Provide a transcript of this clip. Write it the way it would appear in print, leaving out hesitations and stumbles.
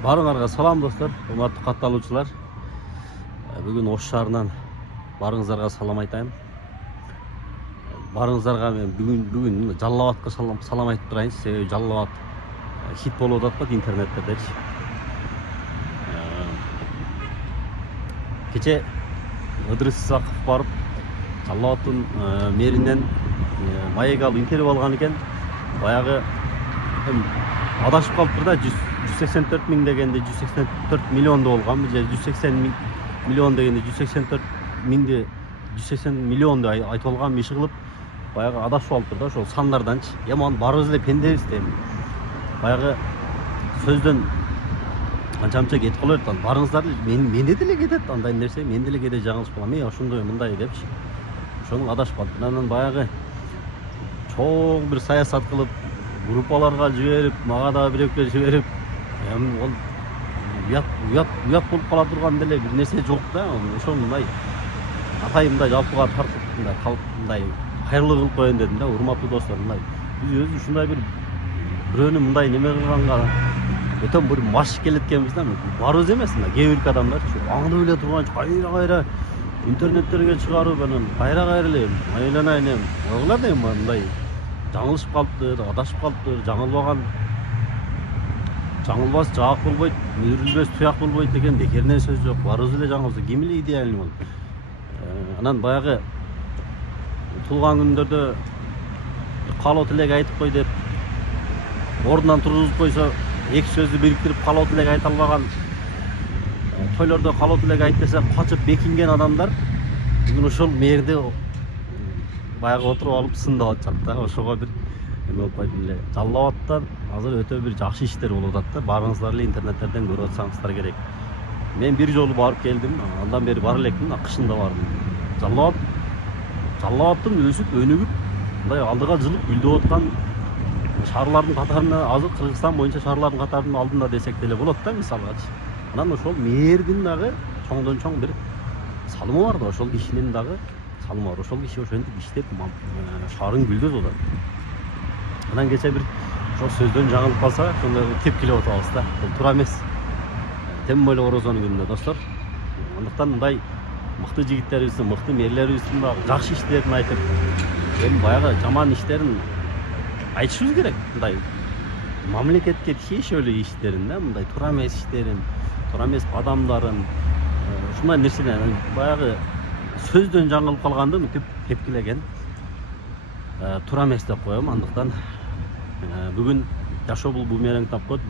Барыңарга салам достор, урматтуу катталуучулар. Бүгүн Ош шаарынан барыңыздарга салам айтайын. Барыңыздарга мен бүгүн Жалал Абадка салам айтып турайын. Себеби Жалал Абад хит болуп атат интернеттердечи. Кече Ыдырыс Исаков барып Жалал Абадтын мэринен маек алып интервью алган экен. Баягы адашып калыптыр да, 184 миң дегенде 184 миллионду болгон, же 180 миллион дегенде 184 миңди 180 миллионду айтып алган иши кылып баягы адашып алыптыр да, ошол сандарданчы. Эми барыбыз эле пендебиз дейм. Баягы сөздөн анча кетип кала берет. Барыңыздар, менде деле кетет андай нерсе, мен деле кээде жаңылышып калам. Ошондой мындай депчи. Ошонун адашып калыптыр. Анан баягы чоң бир саясат кылып, группаларга жиберип, мага да бирөккө жиберип, эми ол уят болуп кала турган деле бир нерсе жок да. Ошол мындай атайымда жалпыга тартып мындай кайрылуу кылып коеюн дедим да. Урматтуу достор, мындай биз өзү ушундай бирөөнү мындай неме кылганга өтө бир маш келеткенбиз да. Барыбыз эмес, кээ бирки адамдарчы аңдып эле турганчы кайра интернеттерге чыгарып, анан кайра эле айланайын эми ойлор дейм, мындай жаңылышып калыптыр, адашып калыптыр, жаңылбас жаак болбойт, үйрүлбөс туяк болбойт деген бекеринен сөз жок. Барыбыз эле жаңылсак ким эле идеальный болот. Анан баягы туулган күндөрдө каалоо тилек айтып кой деп ордунан тургузуп койсо, эки сөздү бириктирип каалоо тилек айта албаган, тойлордо каалоо тилек айт десе качып бекинген адамдар бүгүн ошол мэрди баягы отуруп алып сындап атышат да. Ошого бир эме болуп кайтты эле. Жалал Абадтан азыр өтө бир жакшы иштер болуп атат да. Барыңыздар эле интернеттерден көрүп атсаңыздар керек. Мен бир жолу барып келдим, андан бери бара элекмин, кышында бардым. Жалал Абадтын өсүп, өнүгүп, мындай алдыга жылып гүлдөп аткан шаарлардын катарына, азыр Кыргызстан боюнча шаарлардын катарынын алдында десек деле болот да, мисалгачы. Анан ошол мэрдин дагы чоңдон чоң бир салымы бар да, ошол кишинин дагы салымы бар. Ошол киши ошентип иштеп шаарын гүлдөтүп атат. Анан кече бир ошол сөздөн жаңылып калса, ошондой тепкилеп атабыз да. Бул туура эмес. Тем более Орозонун күнүндө достор. Андыктан мындай мыкты жигиттерибиздин, мыкты мэрлерибиздин дагы жакшы иштерин айтып, эми баягы жаман иштерин айтышыбыз керек. Мындай мамлекетке тиешелүү иштерин да, мындай туура эмес иштерин, туура эмес адамдарын, ушундай нерселерин баягы сөздөн жаңылып калганды мынтип тепкилеген туура эмес деп коем. Андыктан бүгүн жашоо бул бумеранг тапкан.